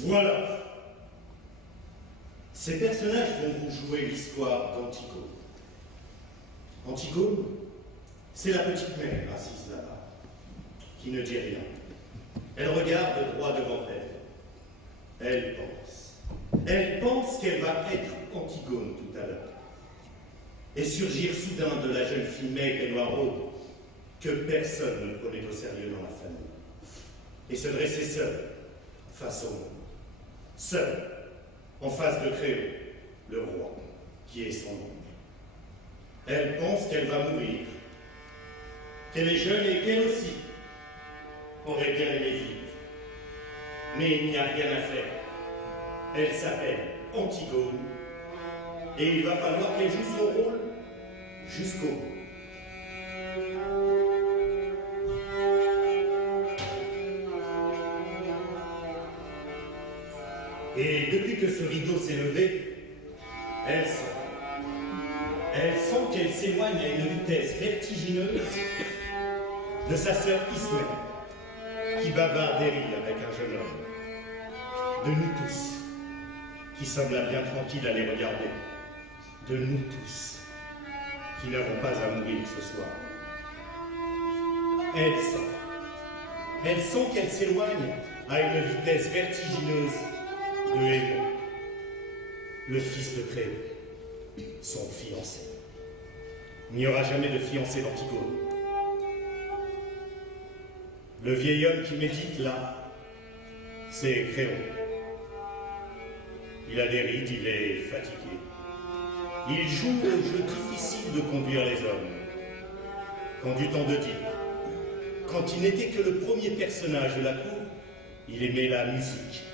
Voilà. Ces personnages vont vous jouer l'histoire d'Antigone. Antigone, c'est la petite mère assise là-bas, qui ne dit rien. Elle regarde droit devant elle. Elle pense. Elle pense qu'elle va être Antigone tout à l'heure. Et surgir soudain de la jeune fille maigre et noiraude que personne ne prenait au sérieux dans la famille. Et se dresser seule face au monde. Seule, en face de Créon, le roi, qui est son oncle. Elle pense qu'elle va mourir, qu'elle est jeune et qu'elle aussi aurait bien aimé vivre. Mais il n'y a rien à faire. Elle s'appelle Antigone, et il va falloir qu'elle joue son rôle jusqu'au bout. Et depuis que ce rideau s'est levé, elle sent qu'elle s'éloigne à une vitesse vertigineuse de sa sœur Ismène, qui bavarde et rit avec un jeune homme. De nous tous, qui sommes là bien tranquilles à les regarder. De nous tous, qui n'avons pas à mourir ce soir. Elle sent qu'elle s'éloigne à une vitesse vertigineuse de Hémon, le fils de Créon, son fiancé. Il n'y aura jamais de fiancé d'Antigone. Le vieil homme qui médite là, c'est Créon. Il a des rides, il est fatigué. Il joue au jeu difficile de conduire les hommes. Quand du temps de dire, quand il n'était que le premier personnage de la cour, il aimait la musique,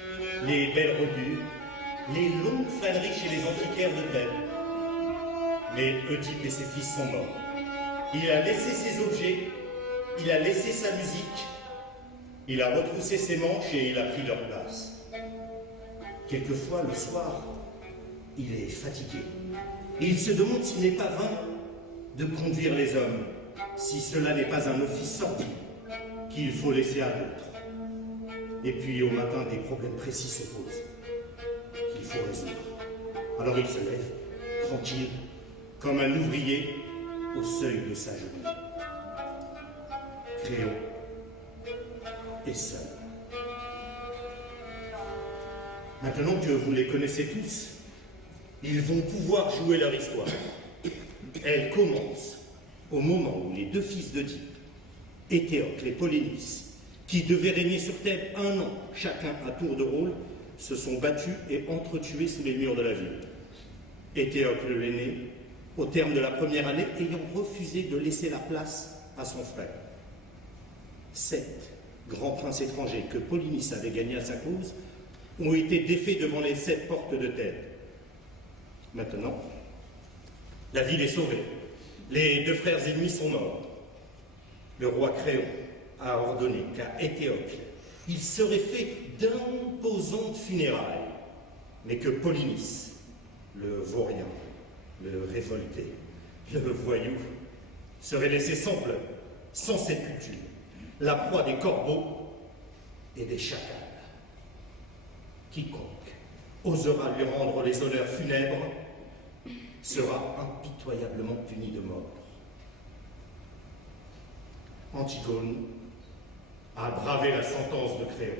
les belles rebures, les longues flâneries chez les antiquaires de Thèbes. Mais Oedipe et ses fils sont morts. Il a laissé ses objets, il a laissé sa musique, il a retroussé ses manches et il a pris leur place. Quelquefois, le soir, il est fatigué. Il se demande s'il n'est pas vain de conduire les hommes, si cela n'est pas un office sordide qu'il faut laisser à d'autres. Et puis au matin, des problèmes précis se posent qu'il faut résoudre. Alors il se lève, tranquille, comme un ouvrier au seuil de sa journée. Créon est seul. Maintenant que vous les connaissez tous, ils vont pouvoir jouer leur histoire. Elle commence au moment où les deux fils d'Oedipe, Éthéocle et Polynice, qui devaient régner sur Thèbes 1 an, chacun à tour de rôle, se sont battus et entretués sous les murs de la ville. Éthéocle l'aîné, au terme de la première année, ayant refusé de laisser la place à son frère. 7 grands princes étrangers que Polynice avait gagnés à sa cause ont été défaits devant les 7 portes de Thèbes. Maintenant, la ville est sauvée. Les 2 frères ennemis sont morts. Le roi Créon a ordonné qu'à Éthéocle, il serait fait d'imposantes funérailles, mais que Polynice, le vaurien, le révolté, le voyou, serait laissé sans pleurs, sans sépulture, la proie des corbeaux et des chacals. Quiconque osera lui rendre les honneurs funèbres sera impitoyablement puni de mort. Antigone a bravé la sentence de Créon.